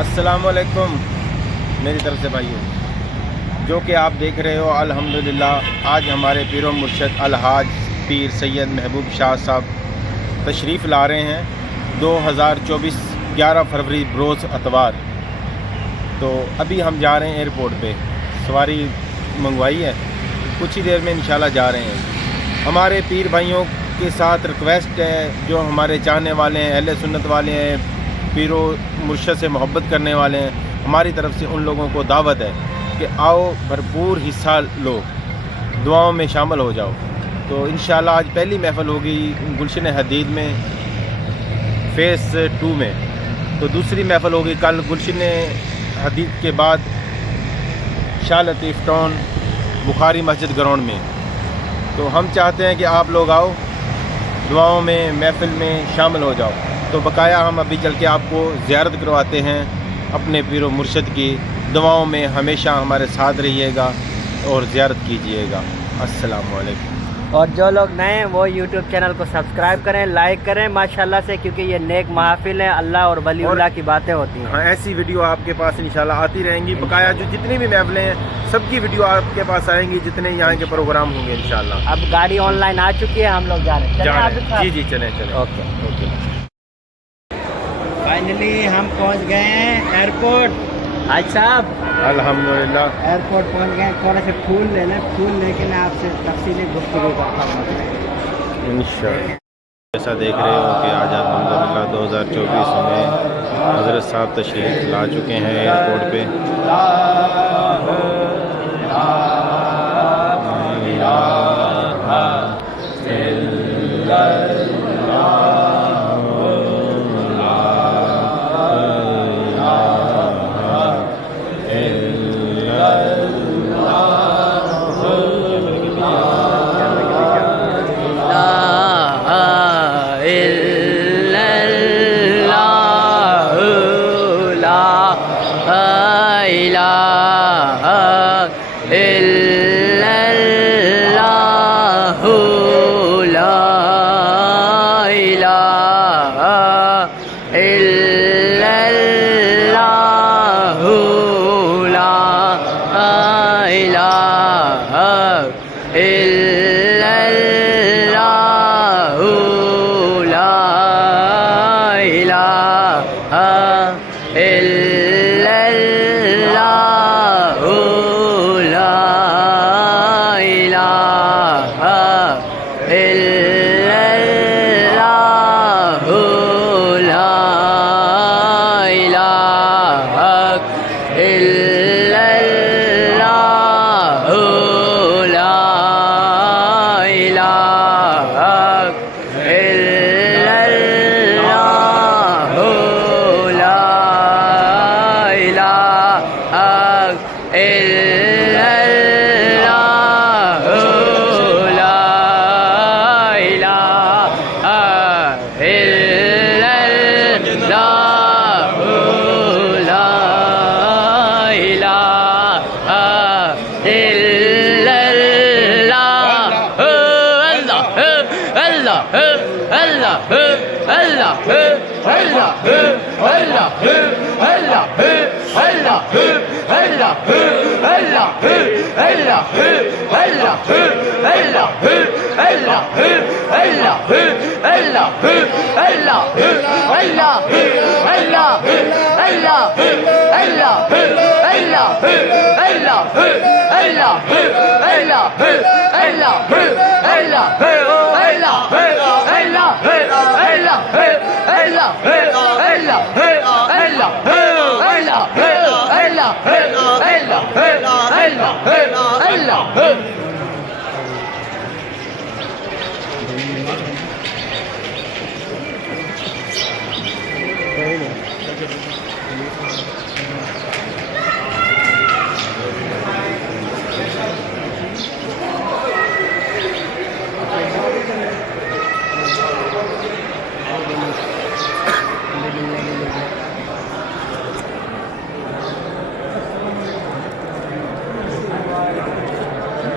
अस्सलामुअलैकुम मेरी तरफ से भाइयों, जो कि आप देख रहे हो अल्हम्दुलिल्लाह आज हमारे पीरो मुर्शद अलहाज पीर सैयद महबूब शाह साहब तशरीफ़ ला रहे हैं 2024 11 फरवरी रोज़ अतवार। तो अभी हम जा रहे हैं एयरपोर्ट पे, सवारी मंगवाई है, कुछ ही देर में इंशाल्लाह जा रहे हैं। हमारे पीर भाइयों के साथ रिक्वेस्ट है, जो हमारे चाहने वाले हैं, अहले सुन्नत वाले हैं, पीरो मुर्शद से मोहब्बत करने वाले हैं, हमारी तरफ से उन लोगों को दावत है कि आओ भरपूर हिस्सा लो, दुआओं में शामिल हो जाओ। तो इंशाल्लाह आज पहली महफ़िल होगी गुलशन हदीद में फ़ेज़ 2 में, तो दूसरी महफ़िल होगी कल गुलशन हदीद के बाद शाह लतीफ़ टाउन बुखारी मस्जिद ग्राउंड में। तो हम चाहते हैं कि आप लोग आओ, दुआओं में महफ़िल में शामिल हो जाओ। तो बकाया हम अभी चल के आपको ज़ियारत करवाते हैं अपने पीरो मुर्शद की। दुआओं में हमेशा हमारे साथ रहिएगा और ज़ियारत कीजिएगा। अस्सलामु अलैकुम। और जो लोग नए हैं वो YouTube चैनल को सब्सक्राइब करें, लाइक करें माशाल्लाह से, क्योंकि ये नेक महफिल है, अल्लाह और वलीउल्लाह की बातें होती हैं। हाँ, ऐसी वीडियो आपके पास इंशाल्लाह आती रहेंगी। बकाया जो जितनी भी महफिलें हैं सबकी वीडियो आपके पास आएंगी, जितने यहाँ के प्रोग्राम होंगे इंशाल्लाह। अब गाड़ी ऑनलाइन आ चुकी है, हम लोग जा रहे हैं। जी चलें। ओके। फाइनली हम पहुंच गए हैं एयरपोर्ट। आज साहब अल्हम्दुलिल्लाह एयरपोर्ट पहुंच गए। थोड़े से फूल लेके मैं आपसे तफसीली गुफ्तगू करता हूँ इंशाअल्लाह। जैसा देख रहे हो कि आज अल्हम्दुलिल्लाह 2024 में हज़रत साहब तशरीफ़ ला चुके हैं एयरपोर्ट पे।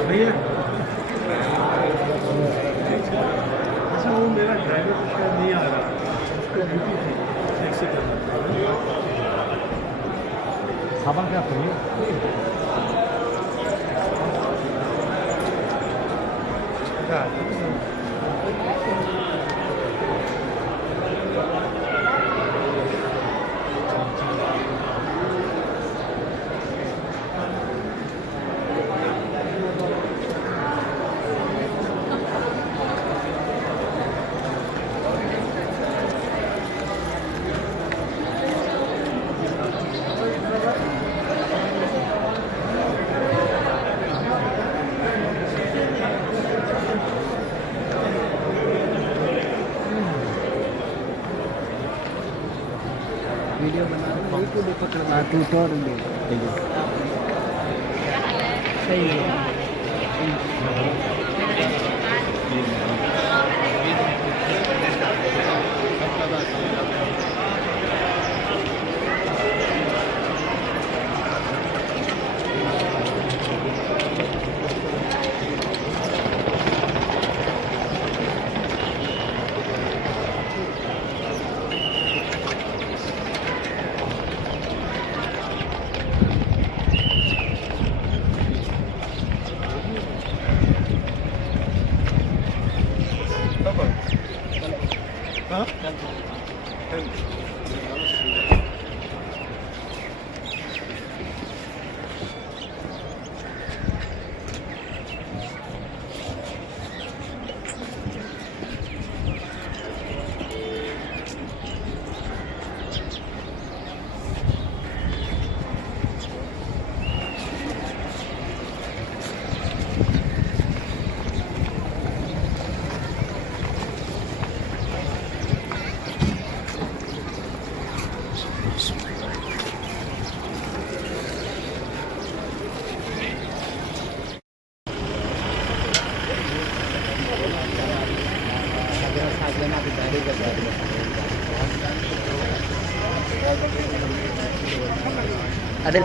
भैया 가방 그냥 돌려. वीडियो बना रहा हूँ, यूट्यूब पे पकड़ना ट्यूटोरियल सही है। अरे